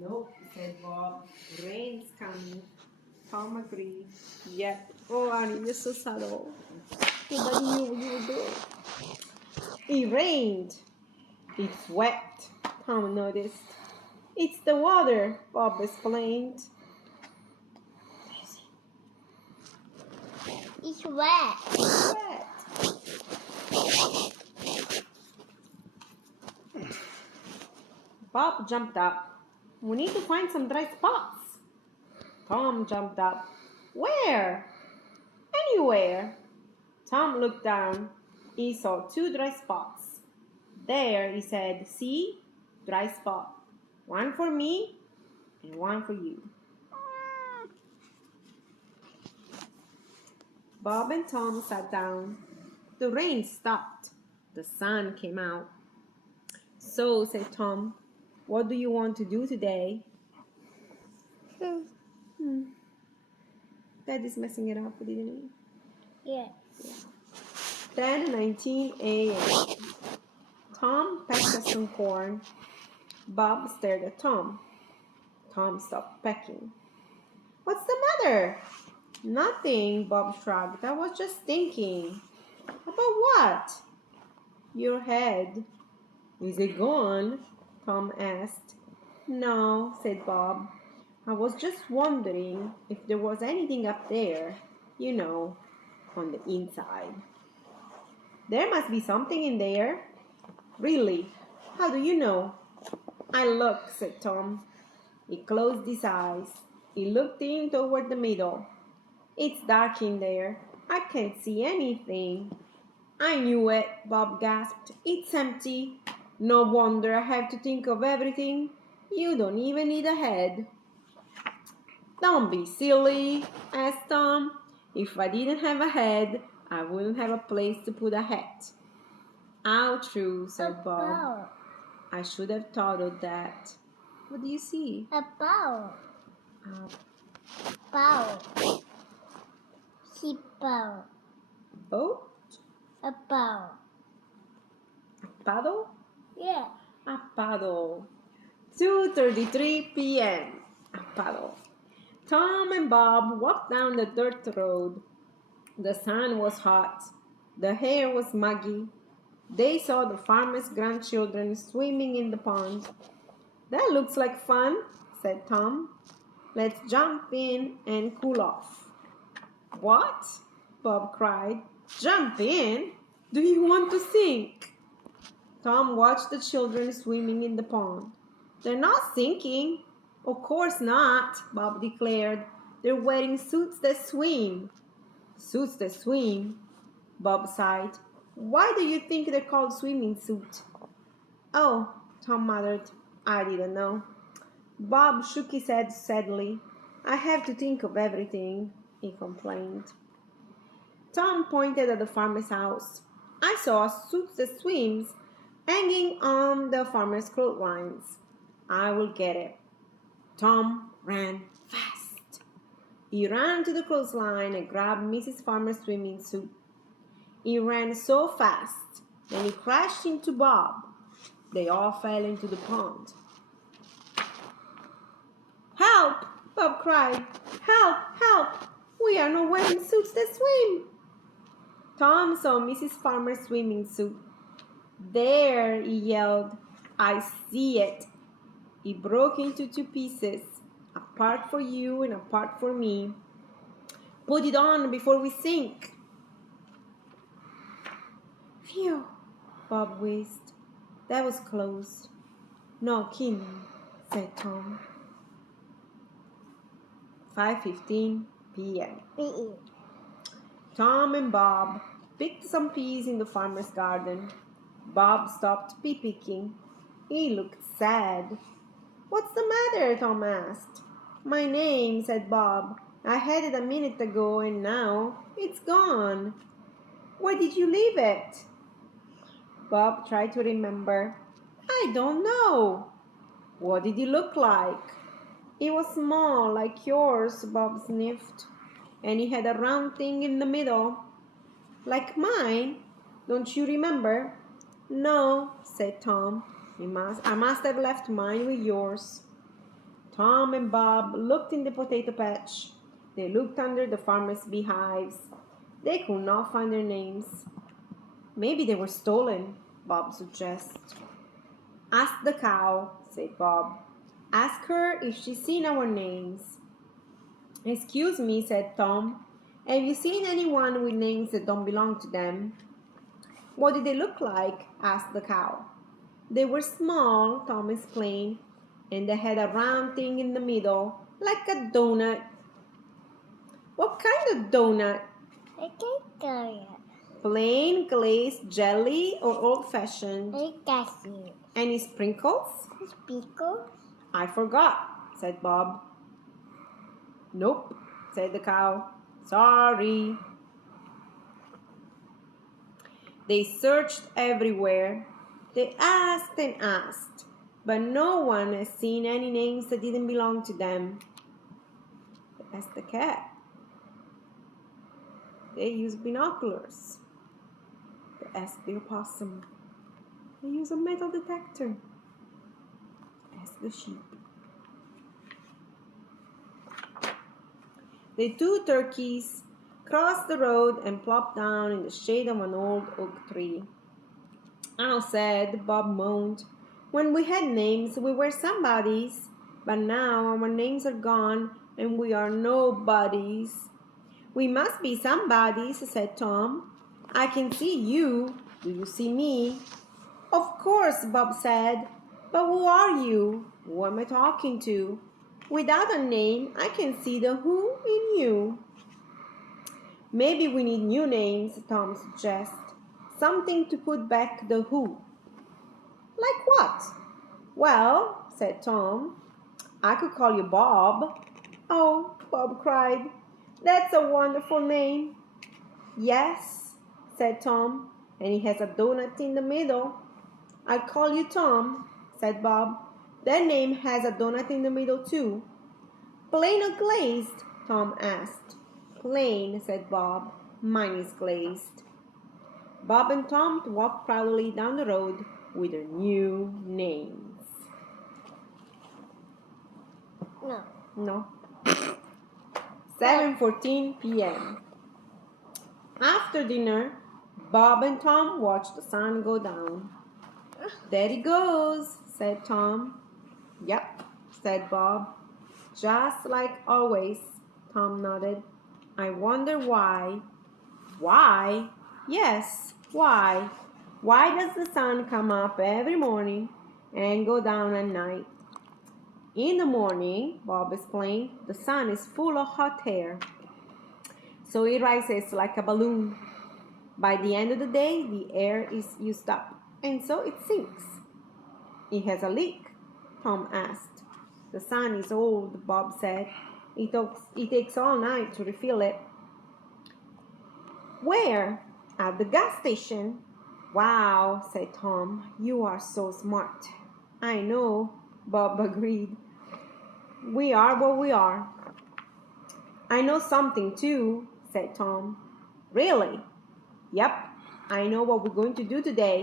Nope, said Bob. Rain's coming. Tom agreed. Yep. Oh, Annie, you're so subtle. Nobody knew what you were doing. It rained. It's wet, Tom noticed. It's the water, Bob explained. It's wet. It's wet. Bob jumped up. We need to find some dry spots. Tom jumped up. Where? Anywhere. Tom looked down. He saw 2 dry spots. There, he said, see? Dry spot. One for me and one for you. Bob and Tom sat down. The rain stopped. The sun came out. So, said Tom, what do you want to do today? Daddy's messing it up, didn't he? Yeah. 10:19 a.m. Tom pecked at some corn. Bob stared at Tom. Tom stopped pecking. What's the matter? Nothing, Bob shrugged. I was just thinking. About what? Your head. Is it gone? Tom asked. No, said Bob. I was just wondering if there was anything up there, you know, on the inside. There must be something in there. Really? How do you know? I looked, said Tom. He closed his eyes. He looked in toward the middle. It's dark in there. I can't see anything. I knew it, Bob gasped. It's empty. No wonder I have to think of everything. You don't even need a head. Don't be silly, asked Tom. If I didn't have a head, I wouldn't have a place to put a hat. How true, said Bob. I should have thought of that. What do you see? A bow. A Bow. Hippo. boat? A bow. A paddle? Yeah. A paddle. 2:33 p.m. A paddle. Tom and Bob walked down the dirt road. The sun was hot. The air was muggy. They saw the farmer's grandchildren swimming in the pond. That looks like fun, said Tom. Let's jump in and cool off. What? Bob cried. Jump in? Do you want to sink? Tom watched the children swimming in the pond. They're not sinking. Of course not, Bob declared. They're wearing suits that swim. Suits that swim, Bob sighed. Why do you think they're called swimming suits? Oh, Tom muttered. I didn't know. Bob shook his head sadly. I have to think of everything, he complained. Tom pointed at the farmer's house. I saw a suit that swims hanging on the farmer's clotheslines. I will get it. Tom ran fast. He ran to the clothesline and grabbed Mrs. Farmer's swimming suit. He ran so fast that he crashed into Bob. They all fell into the pond. Help! Bob cried. Help! Help! We are not wearing suits that swim. Tom saw Mrs. Farmer's swimming suit. There, he yelled. I see it. He broke into 2 pieces, a part for you and a part for me. Put it on before we sink. Phew, Bob wheezed. That was close. No kidding, said Tom. 5:15 p.m. Tom and Bob picked some peas in the farmer's garden. Bob stopped pea picking. He looked sad. What's the matter? Tom asked. My name, said Bob. I had it a minute ago and now it's gone. Where did you leave it? Bob tried to remember. I don't know. What did it look like? It was small, like yours, Bob sniffed. And it had a round thing in the middle. Like mine? Don't you remember? No, said Tom. I must have left mine with yours. Tom and Bob looked in the potato patch. They looked under the farmer's beehives. They could not find their names. Maybe they were stolen, Bob suggested. Ask the cow, said Bob. Ask her if she's seen our names. Excuse me, said Tom. Have you seen anyone with names that don't belong to them? What did they look like? Asked the cow. They were small, Tom explained, and they had a round thing in the middle, like a donut. What kind of donut? I can't go yet. Plain glazed jelly or old-fashioned? I got you. Any sprinkles? Pickles? I forgot, said Bob. Nope, said the cow. Sorry. They searched everywhere. They asked and asked, but no one has seen any names that didn't belong to them. They asked the cat. They used binoculars. They asked the opossum. They used a metal detector. Asked the sheep. The two turkeys crossed the road and plopped down in the shade of an old oak tree. "Oh," said, Bob moaned. "When we had names, we were somebodies, but now our names are gone and we are nobodies." "We must be somebodies," said Tom. "I can see you. Do you see me?" "Of course," Bob said. "But who are you? Who am I talking to? Without a name, I can see the who in you." "Maybe we need new names," Tom suggested. "Something to put back the who." "Like what?" "Well," said Tom, "I could call you Bob." "Oh," Bob cried, "that's a wonderful name." "Yes," said Tom, "and it has a donut in the middle." "I'll call you Tom," said Bob. "That name has a donut in the middle too." "Plain or glazed?" Tom asked. "Plain," said Bob. "Mine is glazed." Bob and Tom walked proudly down the road with their new names. No. No. 7:14 p.m. After dinner, Bob and Tom watched the sun go down. "There it goes," said Tom. "Yep," said Bob. "Just like always," Tom nodded. "I wonder why." "Why?" "Yes, why? Why does the sun come up every morning and go down at night?" "In the morning," Bob explained, "the sun is full of hot air. So it rises like a balloon. By the end of the day, the air is used up, and so it sinks." "It has a leak?" Tom asked. "The sun is old," Bob said. It takes all night to refill it." "Where?" "At the gas station." "Wow," said Tom. "You are so smart." "I know," Bob agreed. "We are what we are." "I know something too," said Tom. "Really?" "Yep, I know what we're going to do today."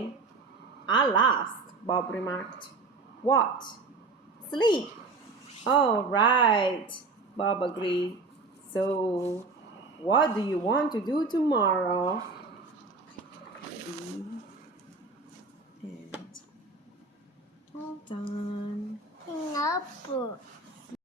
"At last," Bob remarked. "What?" "Sleep." "Oh, right," Bob agreed. "So, what do you want to do tomorrow?" And all done. No.